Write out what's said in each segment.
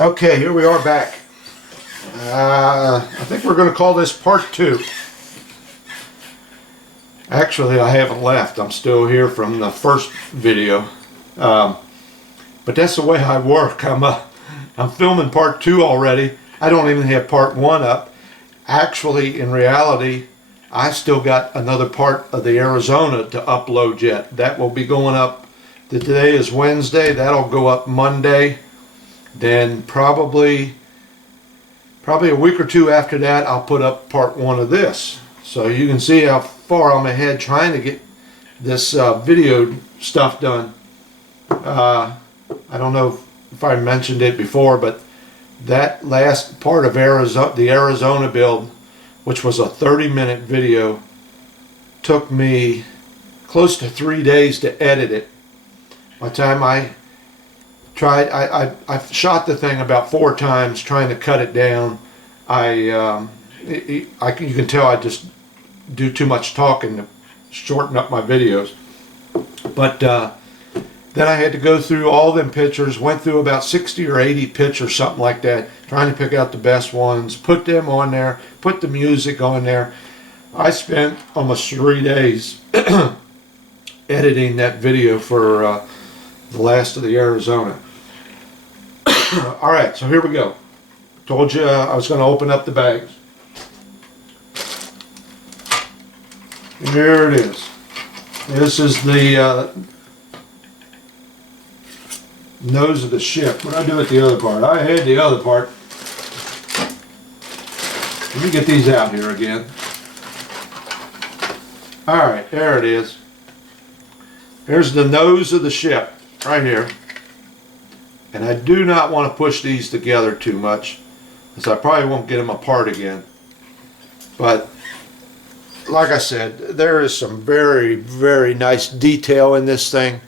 Okay, here we are back. I think we're going to call this part 2. Actually, I haven't left. I'm still here from the first video. But that's the way I work. I'm filming part 2 already. I don't even have part 1 up. Actually, in reality, I still got another part of the Arizona to upload yet. That will be going up. Today is Wednesday. That'll go up Monday. Then probably a week or 2 after that, I'll put up part 1 of this. So you can see how far I'm ahead trying to get this video stuff done. I don't know if I mentioned it before, but that last part of the Arizona build, which was a 30-minute video, took me close to 3 days to edit it. By the time I tried, I shot the thing about 4 times trying to cut it down. You can tell I just do too much talking to shorten up my videos. But then I had to go through all them pictures, went through about 60 or 80 pictures, something like that, trying to pick out the best ones, put them on there, put the music on there. I spent almost 3 days editing that video for the last of the Arizona. Alright, so here we go. Told you I was going to open up the bags. Here it is. This is the nose of the ship. What did I do with the other part? I had the other part. Let me get these out here again. Alright, there it is. Here's the nose of the ship, right here. And I do not want to push these together too much, because I probably won't get them apart again. But like I said, there is some very, very nice detail in this thing.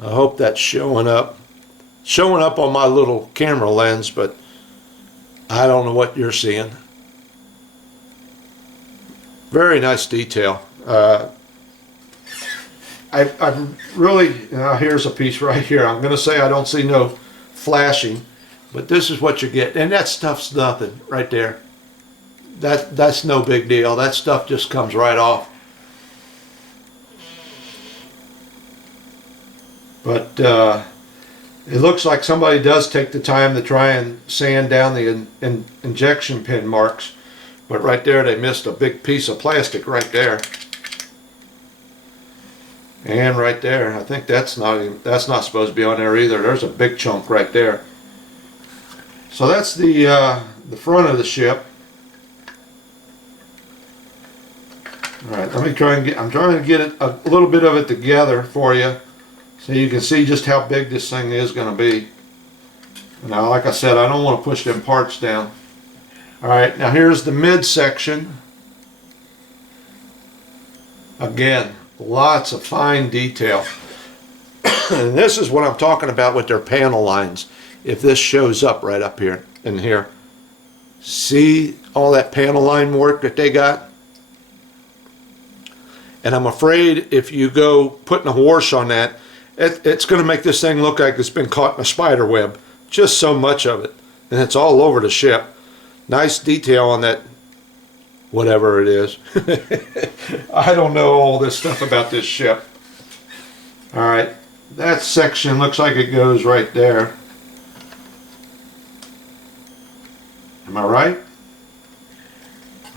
I hope that's showing up on my little camera lens, but I don't know what you're seeing. Very nice detail. I'm really, here's a piece right here. I'm going to say I don't see no flashing, but this is what you get. And that stuff's nothing right there. That's no big deal. That stuff just comes right off. But it looks like somebody does take the time to try and sand down the injection pin marks. But right there they missed a big piece of plastic right there. And right there, I think that's not supposed to be on there either. There's a big chunk right there. So that's the front of the ship. All right, let me try and I'm trying to get it, a little bit of it together for you, so you can see just how big this thing is going to be. Now, like I said, I don't want to push them parts down. All right, now here's the midsection. Again, lots of fine detail. And this is what I'm talking about with their panel lines. If this shows up right up here in here. See all that panel line work that they got? And I'm afraid if you go putting a horse on that, it's going to make this thing look like it's been caught in a spider web. Just so much of it. And it's all over the ship. Nice detail on that, whatever it is. I don't know all this stuff about this ship. Alright, that section looks like it goes right there. Am I right?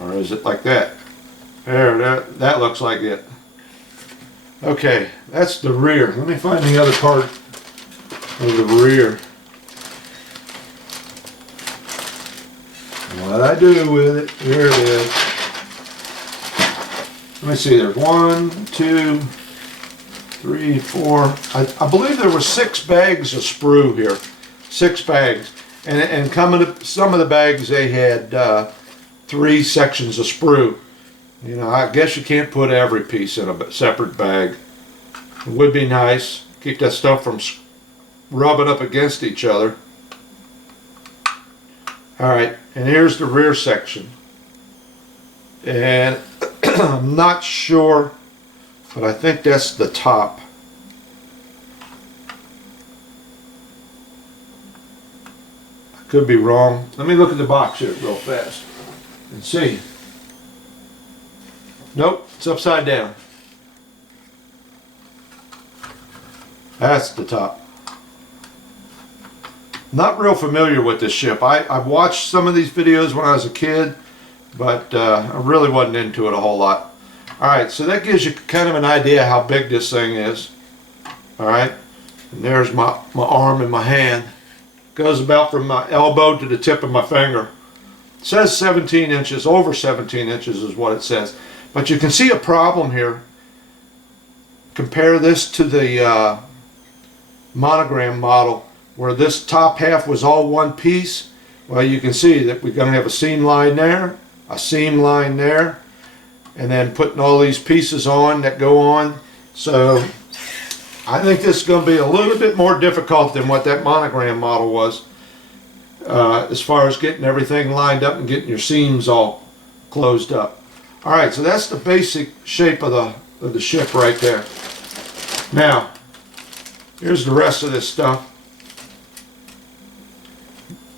Or is it like that? There, that looks like it. Okay, that's the rear. Let me find the other part of the rear. What I do with it, here it is. Let me see, there's 1, 2, 3, 4. I believe there were 6 bags of sprue here. 6 bags. And coming to some of the bags, they had 3 sections of sprue. You know, I guess you can't put every piece in a separate bag. It would be nice. Keep that stuff from rubbing up against each other. Alright, and here's the rear section. And I'm not sure, but I think that's the top. Could be wrong. Let me look at the box here real fast and see. Nope, it's upside down. That's the top. Not real familiar with this ship. I've watched some of these videos when I was a kid, but I really wasn't into it a whole lot. Alright, so that gives you kind of an idea how big this thing is. Alright, and there's my arm and my hand. Goes about from my elbow to the tip of my finger. It says 17 inches, over 17 inches is what it says. But you can see a problem here. Compare this to the monogram model, where this top half was all one piece. Well, you can see that we're going to have a seam line there, a seam line there, and then putting all these pieces on that go on. So I think this is going to be a little bit more difficult than what that monogram model was, as far as getting everything lined up and getting your seams all closed up. Alright, so that's the basic shape of the ship right there. Now, here's the rest of this stuff.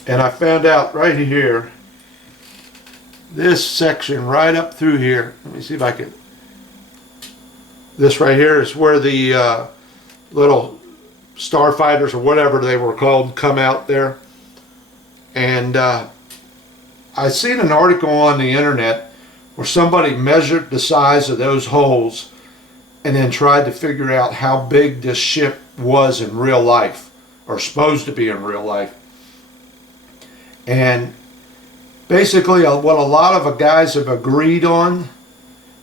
And I found out right here, this section right up through here, let me see if I can, this right here is where the little starfighters or whatever they were called come out there. And I seen an article on the internet where somebody measured the size of those holes and then tried to figure out how big this ship was in real life, or supposed to be in real life. And basically what a lot of guys have agreed on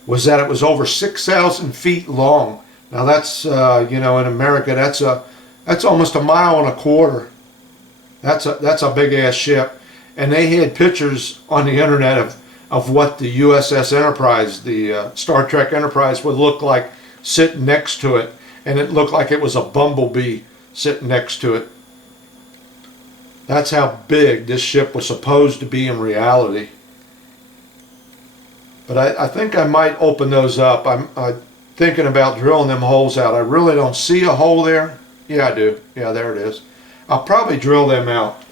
was that it was over 6,000 feet long. Now that's, you know, in America, that's almost 1.25 miles. That's a big ass ship. And they had pictures on the internet of what the USS Enterprise, the Star Trek Enterprise, would look like sitting next to it. And it looked like it was a bumblebee sitting next to it. That's how big this ship was supposed to be in reality. But I think I might open those up. I'm thinking about drilling them holes out. I really don't see a hole there. Yeah, I do. Yeah, there it is. I'll probably drill them out.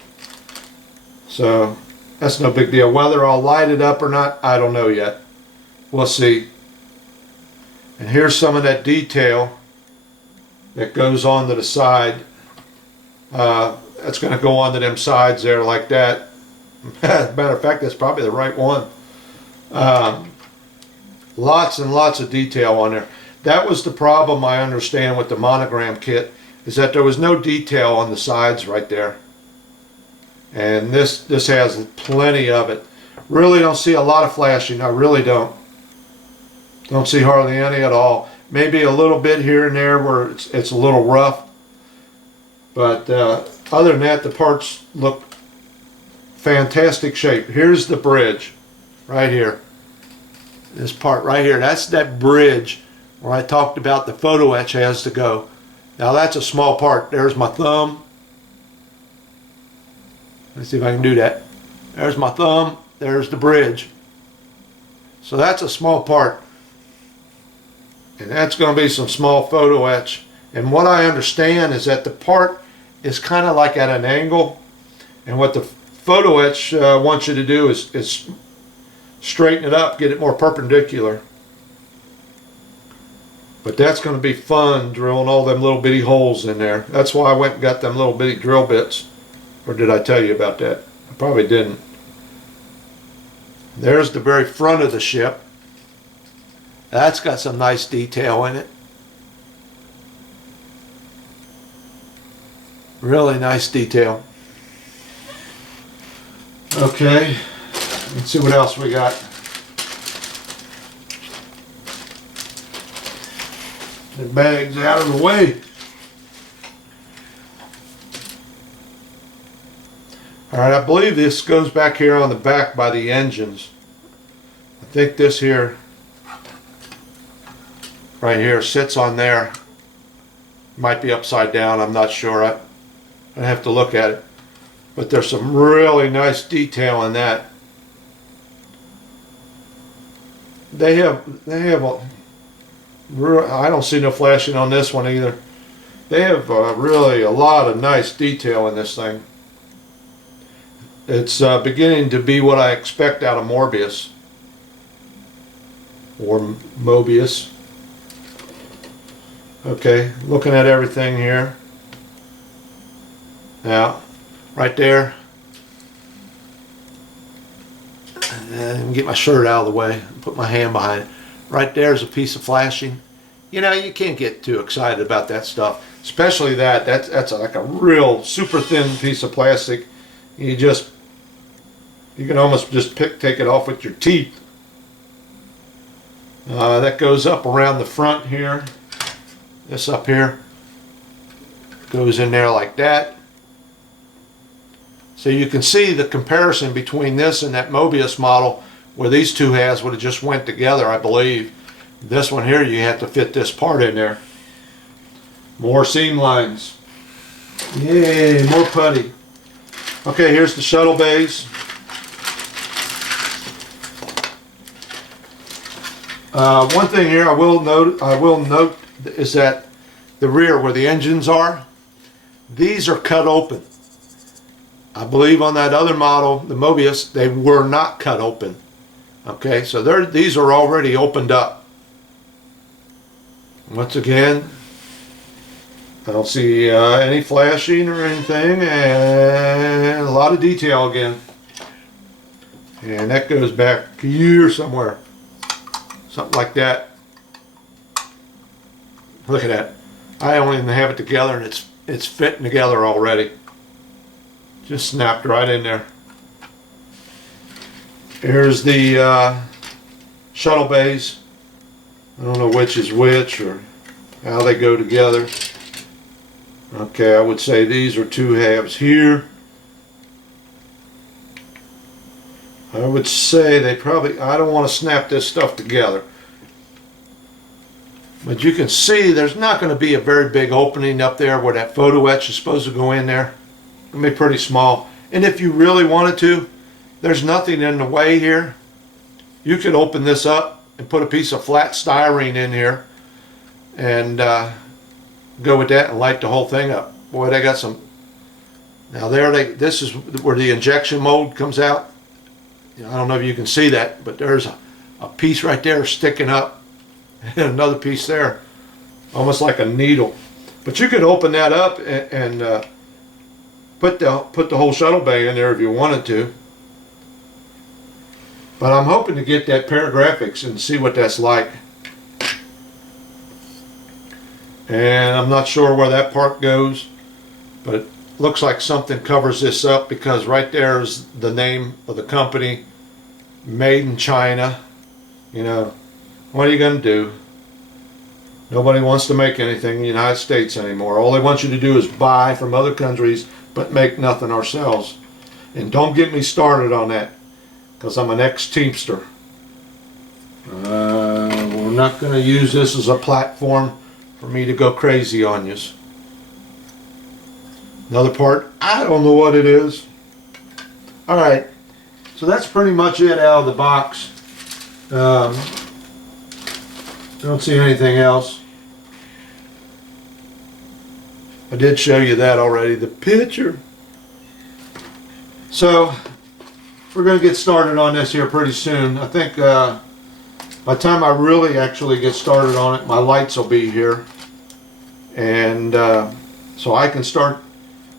So that's no big deal. Whether I'll light it up or not, I don't know yet. We'll see. And here's some of that detail that goes on to the side. That's going to go onto them sides there like that. As a matter of fact, that's probably the right one. Lots and lots of detail on there. That was the problem, I understand, with the monogram kit, is that there was no detail on the sides right there. And this has plenty of it. Really don't see a lot of flashing. I really don't. Don't see hardly any at all. Maybe a little bit here and there where it's a little rough. But other than that, the parts look fantastic shape. Here's the bridge right here. This part right here, that's that bridge where I talked about the photo etch has to go. Now that's a small part. There's my thumb. Let's see if I can do that. There's my thumb. There's the bridge. So that's a small part. And that's going to be some small photo etch. And what I understand is that the part is kind of like at an angle. And what the photo etch wants you to do is straighten it up, get it more perpendicular. But that's going to be fun, drilling all them little bitty holes in there. That's why I went and got them little bitty drill bits. Or did I tell you about that? I probably didn't. There's the very front of the ship. That's got some nice detail in it. Really nice detail. Okay, let's see what else we got. The bag's out of the way. Alright, I believe this goes back here on the back by the engines. I think this here, right here, sits on there. Might be upside down, I'm not sure. I have to look at it. But there's some really nice detail in that. They have I don't see no flashing on this one either. They have really a lot of nice detail in this thing. It's beginning to be what I expect out of Morbius. Or MOEBIUS. Okay, looking at everything here. Now, right there. Let me get my shirt out of the way and put my hand behind it. Right there's a piece of flashing. You know, you can't get too excited about that stuff. Especially that. That's like a real super thin piece of plastic. You can almost just take it off with your teeth. That goes up around the front here. This up here goes in there like that. So you can see the comparison between this and that MOEBIUS model, where these two halves would have just went together, I believe. This one here, you have to fit this part in there. More seam lines. Yay, more putty. Okay, here's the shuttle bays. One thing here I will note is that the rear, where the engines are, these are cut open. I believe on that other model, the MOEBIUS, they were not cut open. Okay, so these are already opened up. Once again, I don't see any flashing or anything, and a lot of detail again. And that goes back here somewhere. Something like that. Look at that. I don't even have it together, and it's fitting together already. Just snapped right in there. Here's the shuttle bays. I don't know which is which or how they go together. Okay, I would say these are two halves here. I would say they probably, I don't want to snap this stuff together. But you can see there's not going to be a very big opening up there where that photo etch is supposed to go in there. It'll be pretty small. And if you really wanted to, there's nothing in the way here. You could open this up and put a piece of flat styrene in here and go with that and light the whole thing up. Boy, they got some. Now this is where the injection mold comes out. I don't know if you can see that, but there's a piece right there sticking up and another piece there, almost like a needle. But you could open that up and put the whole shuttle bay in there if you wanted to. But I'm hoping to get that paragraphics and see what that's like. And I'm not sure where that part goes, but it looks like something covers this up, because right there is the name of the company, made in China. You know, what are you going to do? Nobody wants to make anything in the United States anymore. All they want you to do is buy from other countries, but make nothing ourselves. And don't get me started on that, because I'm an ex-Teamster. We're not going to use this as a platform for me to go crazy on you. Another part, I don't know what it is. Alright, so that's pretty much it out of the box. I don't see anything else. I did show you that already, the picture. So we're going to get started on this here pretty soon. I think by the time I really actually get started on it, my lights will be here, and so I can start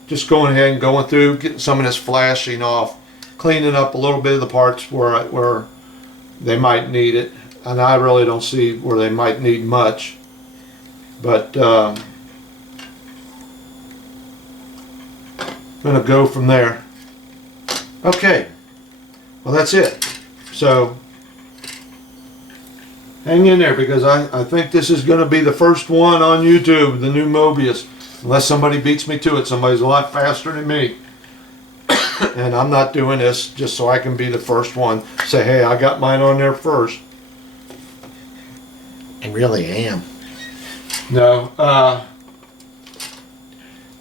just going ahead and going through, getting some of this flashing off, cleaning up a little bit of the parts where they might need it, and I really don't see where they might need much, but I'm going to go from there. Okay, well that's it. So hang in there, because I think this is going to be the first one on YouTube, the new MOEBIUS. Unless somebody beats me to it. Somebody's a lot faster than me. And I'm not doing this just so I can be the first one. Say, hey, I got mine on there first. I really am. No.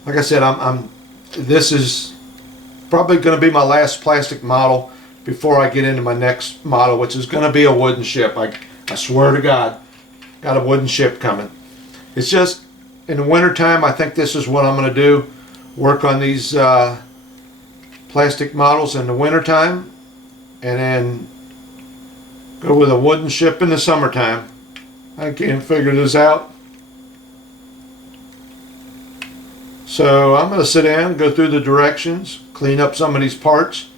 Like I said, this is probably going to be my last plastic model before I get into my next model, which is going to be a wooden ship. I swear to God, got a wooden ship coming. It's just, in the wintertime, I think this is what I'm going to do. Work on these plastic models in the wintertime and then go with a wooden ship in the summertime. I can't figure this out. So I'm going to sit down, go through the directions, clean up some of these parts,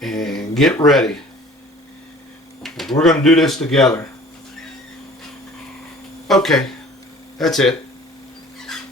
and get ready. We're going to do this together. Okay, that's it.